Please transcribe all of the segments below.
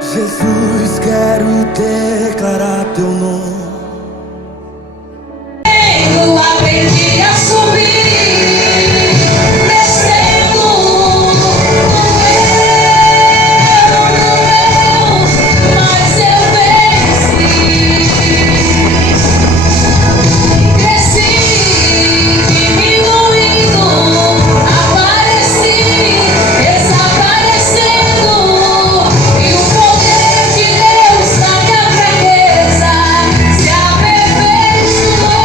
Jesus, quero declarar teu nome. Eu aprendi a subir, descendo mas eu venci. Cresci, diminuindo, apareci, desaparecendo. E o poder de Deus na minha fraqueza se aperfeiçoou.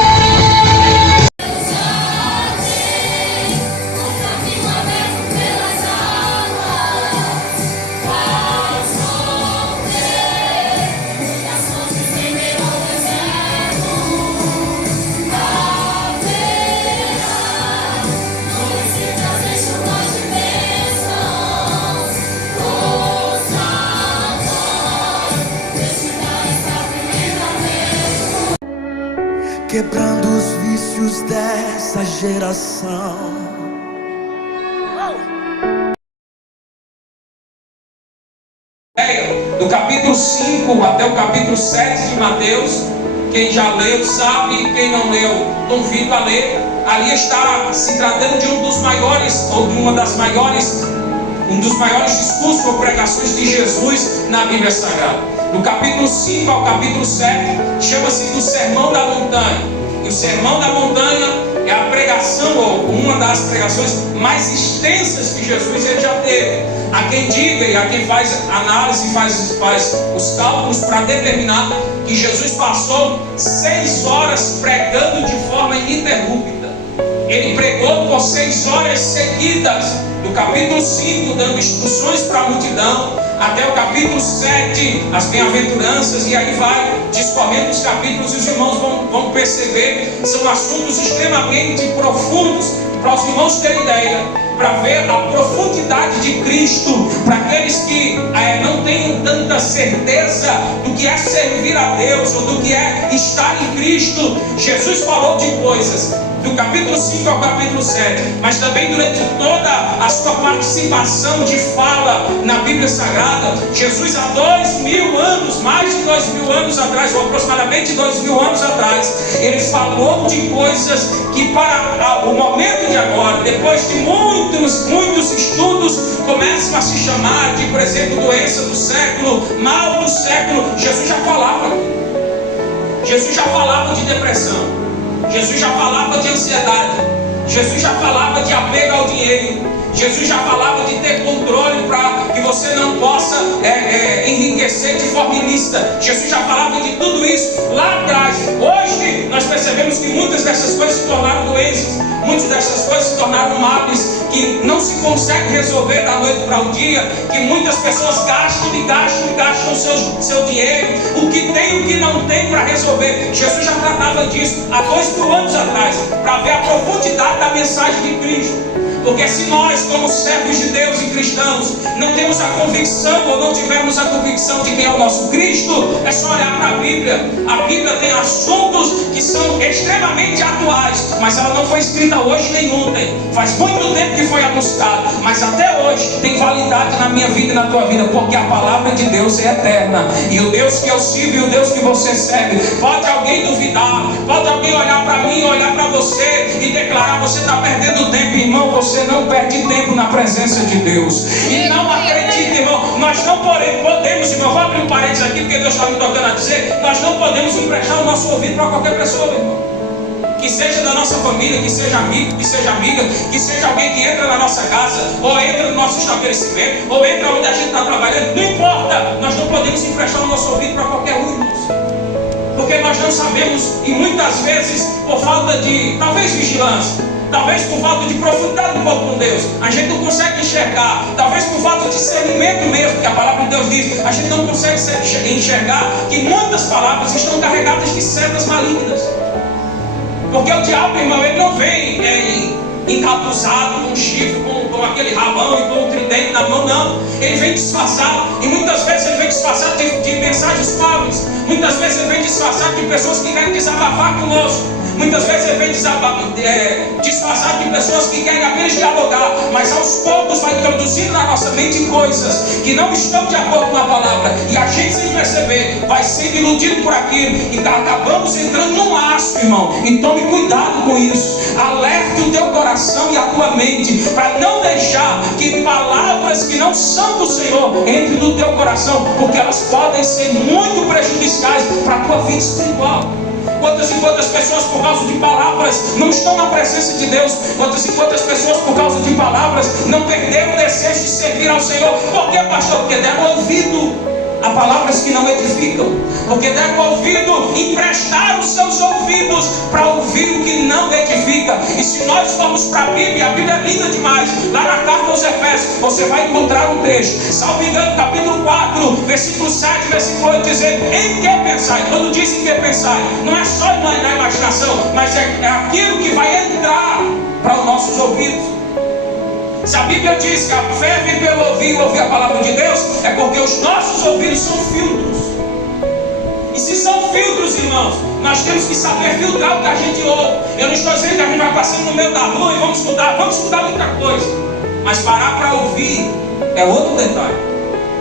Quebrando os vícios dessa geração. Do capítulo 5 até o capítulo 7 de Mateus, quem já leu sabe, quem não leu, convido a ler. Ali está se tratando de um dos maiores, ou de uma das maiores, um dos maiores discursos ou pregações de Jesus na Bíblia Sagrada. Do capítulo 5 ao capítulo 7, chama-se do Sermão da Montanha. E o Sermão da Montanha é a pregação, ou uma das pregações mais extensas que Jesus ele já teve. Há quem diga e há quem faz análise, faz os cálculos para determinar que Jesus passou 6 horas pregando de forma ininterrupta. Ele pregou por 6 horas seguidas, do capítulo 5, dando instruções para a multidão, até o capítulo 7, as bem-aventuranças, e aí vai discorrendo os capítulos, e os irmãos vão perceber, são assuntos extremamente profundos, para os irmãos terem ideia, para ver a profundidade de Cristo, para aqueles que não tenham tanta certeza do que é servir a Deus, ou do que é estar em Cristo. Jesus falou de coisas do capítulo 5 ao capítulo 7, mas também durante toda a sua participação de fala na Bíblia Sagrada, Jesus há 2000 anos, mais de 2000 anos atrás, ou aproximadamente 2000 anos atrás, ele falou de coisas que para o momento de agora, depois de muitos estudos, começam a se chamar de, por exemplo, doença do século, mal do século. Jesus já falava de depressão, Jesus já falava de ansiedade, Jesus já falava de apego ao dinheiro, Jesus já falava de ter controle para que você não possa enriquecer de forma ilícita. Jesus já falava de tudo isso lá atrás. Hoje nós percebemos que muitas dessas coisas se tornaram doenças, muitas dessas coisas se tornaram males que não se consegue resolver da noite para o dia, que muitas pessoas gastam o seu dinheiro, o que tem e o que não tem para resolver. Jesus já tratava disso há 2000 anos atrás, para ver a profundidade da mensagem de Cristo. Porque se nós, como servos de Deus e cristãos, não temos a convicção, ou não tivermos a convicção de quem é o nosso Cristo, é só olhar para a Bíblia. A Bíblia tem assuntos que são extremamente atuais, mas ela não foi escrita hoje nem ontem. Faz muito tempo que foi anunciada, mas até hoje tem validade na minha vida e na tua vida, porque a palavra de Deus é eterna. E o Deus que eu sirvo e o Deus que você serve, pode alguém duvidar, pode alguém olhar para mim, olhar para você e declarar: você está perdendo tempo, irmão. Você não perde tempo na presença de Deus. E não acredite, irmão, nós não podemos, irmão, vou abrir um parênteses aqui, porque Deus está me tocando a dizer, nós não podemos emprestar o nosso ouvido para qualquer pessoa, irmão. Que seja da nossa família, que seja amigo, que seja amiga, que seja alguém que entra na nossa casa, ou entra no nosso estabelecimento, ou entra onde a gente está trabalhando, não importa, nós não podemos emprestar o nosso ouvido para qualquer um, irmãos. Porque nós não sabemos, e muitas vezes, por falta de, talvez, vigilância, talvez por falta de profundidade um pouco com Deus, a gente não consegue enxergar. Talvez por falta de discernimento mesmo, que a palavra de Deus diz, a gente não consegue enxergar que muitas palavras estão carregadas de setas malignas. Porque o diabo, irmão, ele não vem encapuzado com chifre, com aquele rabão e com o tridente na mão, não. Ele vem disfarçado, e muitas vezes ele vem disfarçado de mensagens pobres. Muitas vezes ele vem disfarçado de pessoas que querem desabafar conosco. Muitas vezes ele vem disfarçado de pessoas que querem apenas dialogar, mas aos poucos vai introduzindo na nossa mente coisas que não estão de acordo com a palavra, e a gente, sem perceber, vai sendo iludido por aquilo e acabamos entrando num laço, irmão. E tome cuidado com isso. Alerte o teu coração e a tua mente para não deixar que palavras que não são do Senhor entrem no teu coração, porque elas podem ser muito prejudiciais para a tua vida espiritual. Quantas e quantas pessoas, por causa de palavras, não estão na presença de Deus? Quantas e quantas pessoas, por causa de palavras, não perderam o desejo de servir ao Senhor? Por quê, pastor? Porque deram ouvido a palavras que não edificam, porque deram ouvido, emprestaram os seus ouvidos para ouvir o que não edifica. E se nós formos para a Bíblia é linda demais. Lá na carta aos Efésios, você vai encontrar um texto, salvo engano, capítulo 4, versículo 7, versículo 8, dizendo: em que pensai? Quando diz em que pensai, não é só na imaginação, mas é aquilo que vai entrar para os nossos ouvidos. Se a Bíblia diz que a fé vem pelo ouvir e ouvir a palavra de Deus, é porque os nossos ouvidos são filtros. E se são filtros, irmãos, nós temos que saber filtrar o que a gente ouve. Eu não estou dizendo que a gente vai passando no meio da rua e vamos escutar muita coisa, mas parar para ouvir é outro detalhe.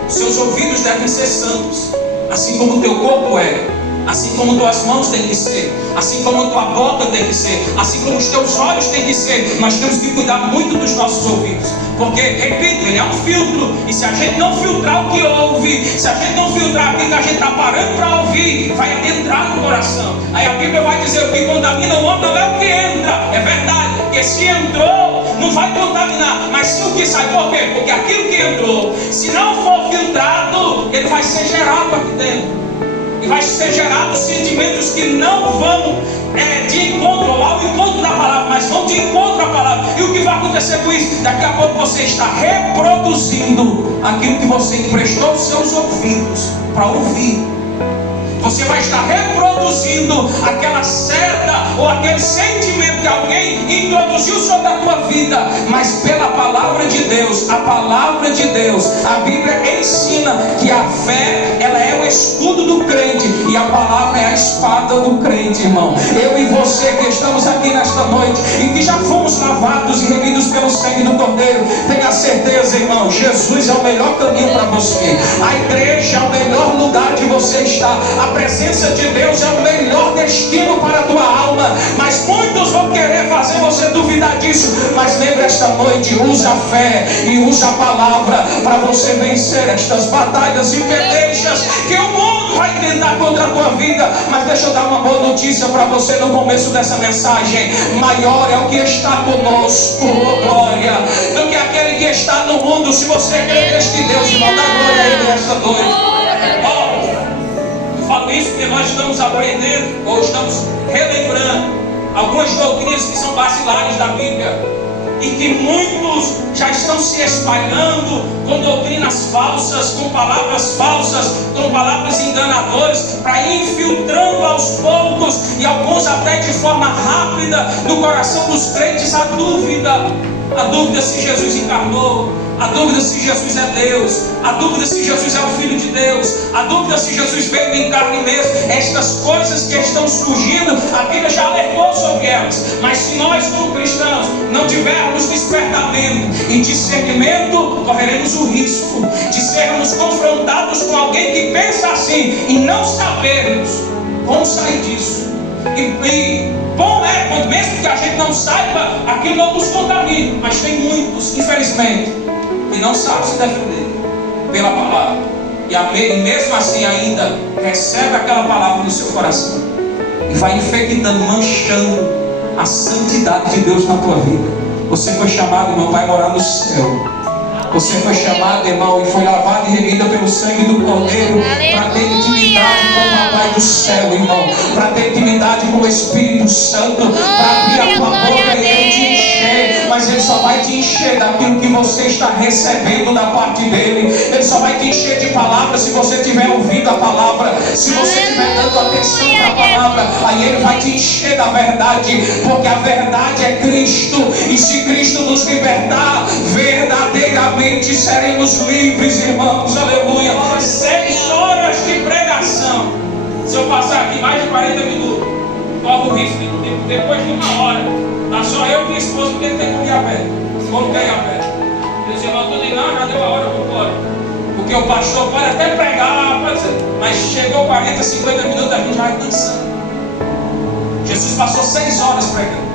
Os seus ouvidos devem ser santos, assim como o teu corpo é, assim como tuas mãos têm que ser, assim como a tua boca tem que ser, assim como os teus olhos têm que ser. Nós temos que cuidar muito dos nossos ouvidos, porque, repito, ele é um filtro. E se a gente não filtrar o que ouve, se a gente não filtrar aquilo que a gente está parando para ouvir, vai adentrar no coração. Aí a Bíblia vai dizer: o que contamina o homem não é o que entra. É verdade, porque se entrou, não vai contaminar, mas se o que sai. Por quê? Porque aquilo que entrou, se não for filtrado, ele vai ser gerado aqui dentro. E vai ser gerado sentimentos que não vão de encontro, ao encontro da palavra, mas vão de encontro à palavra. E o que vai acontecer com isso? Daqui a pouco você está reproduzindo aquilo que você emprestou os seus ouvidos para ouvir. Você vai estar reproduzindo aquela seta ou aquele sentimento que alguém introduziu sobre a tua vida, mas pela palavra de Deus. A palavra de Deus, a Bíblia ensina que a fé, ela é o escudo do crente, e a palavra é a espada do crente, irmão. Eu e você que estamos aqui nesta noite e que já fomos lavados e remidos pelo sangue do Cordeiro, tenha certeza, irmão, Jesus é o melhor caminho para você. A igreja é o melhor lugar de você estar. A presença de Deus é o melhor destino para a tua alma. Mas muitos vão querer fazer você duvidar disso. Mas lembre esta noite, usa a fé e usa a palavra para você vencer estas batalhas e pelejas que o mundo vai tentar contra a tua vida. Mas deixa eu dar uma boa notícia para você no começo dessa mensagem: maior é o que está conosco, glória, do que aquele que está no mundo. Se você crê neste Deus, irmão, dá glória a Ele nesta noite. Falo isso porque nós estamos aprendendo, ou estamos relembrando algumas doutrinas que são basilares da Bíblia, e que muitos já estão se espalhando com doutrinas falsas, com palavras falsas, com palavras enganadoras, para ir infiltrando aos poucos, e alguns até de forma rápida, no coração dos crentes a dúvida se Jesus encarnou, a dúvida se Jesus é Deus, a dúvida se Jesus é o Filho de Deus, a dúvida se Jesus veio em carne mesmo. Estas coisas que estão surgindo, a Bíblia já alertou sobre elas. Mas se nós, como cristãos, não tivermos despertamento e discernimento, correremos o risco de sermos confrontados com alguém que pensa assim e não sabermos como sair disso. E bom é quando, mesmo que a gente não saiba, aquilo não nos contamine. Mas tem muitos, infelizmente, que não sabem se defender pela palavra, e mesmo assim ainda recebe aquela palavra no seu coração e vai infectando, manchando a santidade de Deus na tua vida. Você foi chamado, irmão, para morar no céu. Você foi chamado, irmão, e foi lavado e remido pelo sangue do Cordeiro, para ter intimidade com o Papai do céu, irmão, para ter intimidade com o Espírito Santo, para abrir a tua boca e Ele te encher. Mas Ele só vai te encher daquilo que você está recebendo da parte dEle. Ele só vai te encher de palavras se você estiver ouvindo a palavra, se você estiver dando atenção à palavra. Aí Ele vai te encher da verdade, porque a verdade é Cristo, e se Cristo nos libertar, verdadeiramente seremos livres, irmãos. Aleluia. 6 horas de pregação. Se eu passar aqui mais de 40 minutos, corre o risco de depois de 1 hora, tá só eu e minha esposa, porque ele tem que ir a pé. Como quer ir a pé? Eles irmãos tudo dizem, não, já deu a hora, vamos embora. Porque o pastor pode até pregar, mas chegou 40, 50 minutos, a gente vai cansando. Jesus passou 6 horas pregando.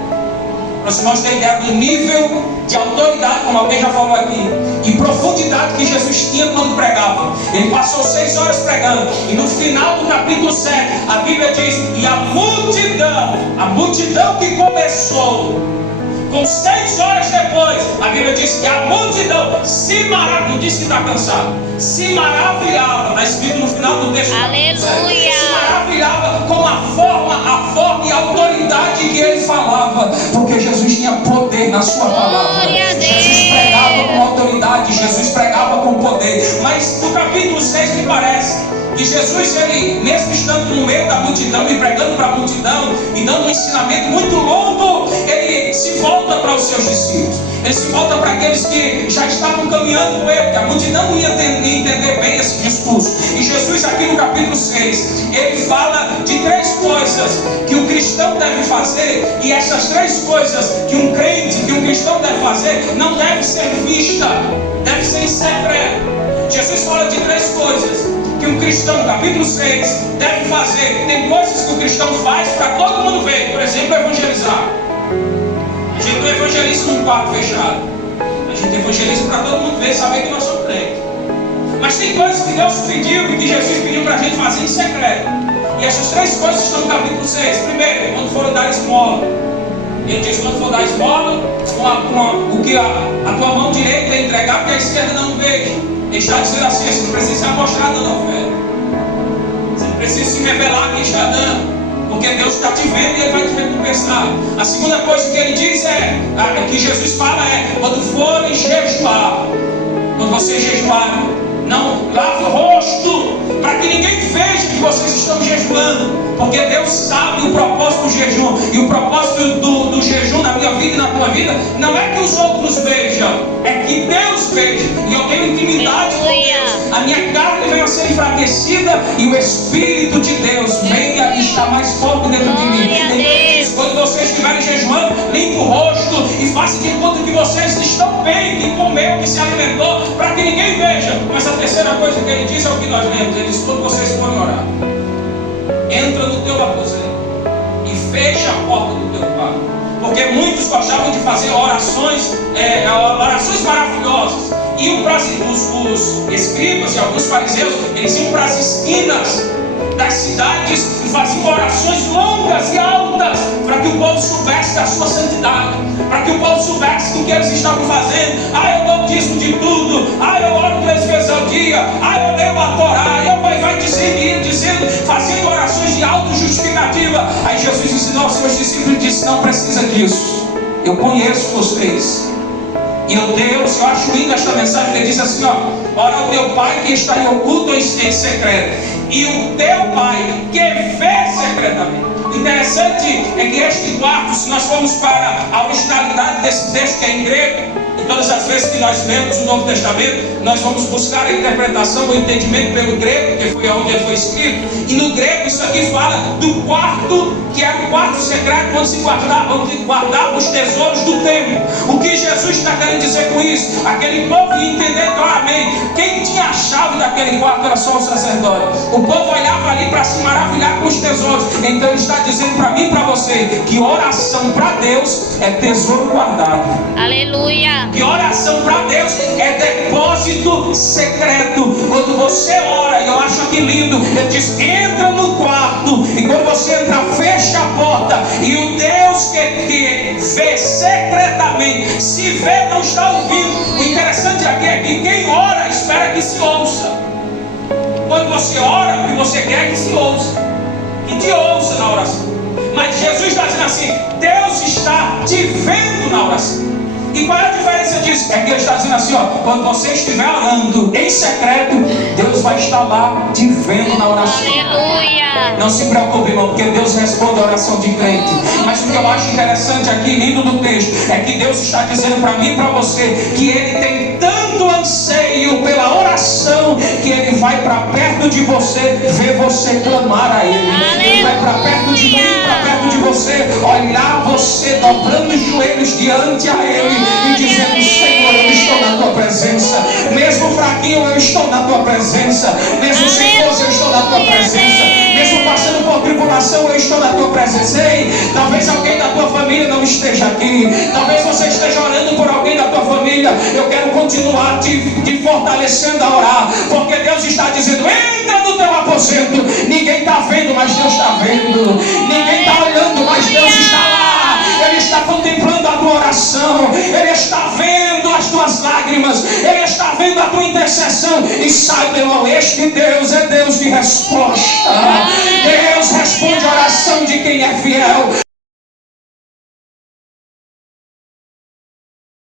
Para os irmãos terem ideia do nível de autoridade, como alguém já falou aqui, e profundidade que Jesus tinha quando pregava. Ele passou 6 horas pregando, e no final do capítulo 7, a Bíblia diz: e a multidão que começou, com 6 horas depois, a Bíblia diz que a multidão se maravilhava, não diz que está cansado, se maravilhava, está escrito no final do texto. Aleluia! Se maravilhava com a forma e a autoridade que ele falava, porque Jesus tinha poder na sua palavra. Jesus pregava com autoridade, Jesus pregava com poder. Mas no capítulo 6 me parece que Jesus, ele, mesmo estando no meio da multidão e pregando para a multidão e dando um ensinamento muito longo, ele se volta para os seus discípulos. Ele se volta para aqueles que já estavam caminhando com ele, que a multidão não ia entender bem esse discurso. E Jesus, aqui no capítulo 6, ele fala de 3 coisas que o cristão deve fazer, e essas 3 coisas que um crente, que um cristão deve fazer, não deve ser vista, deve ser em secreto. Jesus fala de 3 coisas que um cristão, capítulo 6, deve fazer. Tem coisas que o cristão faz para todo mundo ver. Por exemplo, evangelizar. A gente não evangeliza num quarto fechado. A gente evangeliza para todo mundo ver, saber que nós somos crentes. Mas tem coisas que Deus pediu e que Jesus pediu para a gente fazer em secreto. E essas 3 coisas estão no capítulo 6. Primeiro, quando for dar esmola. Ele diz: quando for dar esmola, o que a tua mão direita entregar, porque a esquerda não veja. Ele está dizendo assim: você não precisa se amostrar dando oferta. Você não precisa se revelar que está dando, porque Deus está te vendo e Ele vai te recompensar. A segunda coisa que ele diz que Jesus fala quando forem jejuar, quando vocês jejuarem, não lave o rosto, para que ninguém veja que vocês estão jejuando, porque Deus sabe o propósito do jejum. E o propósito do jejum na minha vida e na tua vida não é que os outros vejam, é que Deus veja. E eu tenho intimidade com Deus. A minha carne venha a ser enfraquecida e o Espírito de Deus venha e está mais forte dentro de mim. Quando vocês estiverem jejuando, limpe o rosto e faça de conta que vocês estão bem, que comeu, que se alimentou, para que ninguém veja. Mas a terceira coisa que ele diz é o que nós lemos. Ele diz: quando vocês forem orar, entra no teu aposento e fecha a porta do teu quarto. Porque muitos gostavam de fazer orações maravilhosas. Iam para os escribas e alguns fariseus, eles iam para as esquinas das cidades e faziam orações longas e altas, para que o povo soubesse da sua santidade, para que o povo soubesse do que eles estavam fazendo. Eu dou o dízimo de tudo, eu oro 3 vezes ao dia, eu leio a Torá, vai dizendo, fazendo orações de autojustificativa. Aí Jesus ensinou aos seus discípulos e disse: não precisa disso, eu conheço vocês. E Deus, eu acho linda esta mensagem, ele diz assim: ora ao teu Pai que está em oculto em secreto, e o teu Pai que vê secretamente. O interessante é que este quarto, se nós formos para a originalidade desse texto, que é em grego, e todas as vezes que nós lemos o Novo Testamento, nós vamos buscar a interpretação, o entendimento pelo grego, que foi onde ele foi escrito. E no grego isso aqui fala do quarto, que era o quarto secreto, onde se guardavam os tesouros do templo. O que Jesus está querendo dizer com isso? Aquele povo ia entender claramente. Quem tinha a chave daquele quarto era só o sacerdote. O povo olhava ali para se maravilhar com os tesouros. Então ele está dizendo para mim e para você que oração para Deus é tesouro guardado. Aleluia. Que oração para Deus é depósito secreto. Quando você ora, e eu acho aqui lindo, ele diz: entra no quarto, e quando você entra, fecha a porta, e o Deus que vê secretamente, se vê, não está ouvindo. O interessante aqui é que quem ora espera que se ouça. Quando você ora, o que você quer é que se ouça, que te ouça na oração. Mas Jesus está dizendo assim: Deus está te vendo na oração. E qual é a diferença disso? É que ele está dizendo assim: quando você estiver orando em secreto, Deus vai estar lá te vendo na oração. Aleluia. Não se preocupe, irmão, porque Deus responde a oração de crente. Mas o que eu acho interessante aqui, lindo no texto, é que Deus está dizendo para mim e para você que Ele tem tanto anseio pela oração, que Ele vai para perto de você, ver você clamar a Ele. Ele vai para perto de mim, para perto de você olhar você dobrando os joelhos diante a Ele e dizendo: Senhor, eu estou na tua presença. Mesmo fraquinho, eu estou na tua presença. Mesmo sem força, eu estou na tua presença. Mesmo passando por tribulação, eu estou na tua presença. Ei, talvez alguém da tua família não esteja aqui. Talvez você esteja orando por alguém da tua família. Eu quero continuar te fortalecendo a orar, porque Deus está dizendo: entra no teu aposento. Ninguém está vendo, mas Deus está vendo. Ninguém está olhando, mas Deus está lá. Ele está contemplando a tua oração. Ele está vendo as tuas lágrimas. Ele está vendo a tua intercessão. E saiba, irmão, este Deus é Deus de resposta. Deus responde a oração de quem é fiel.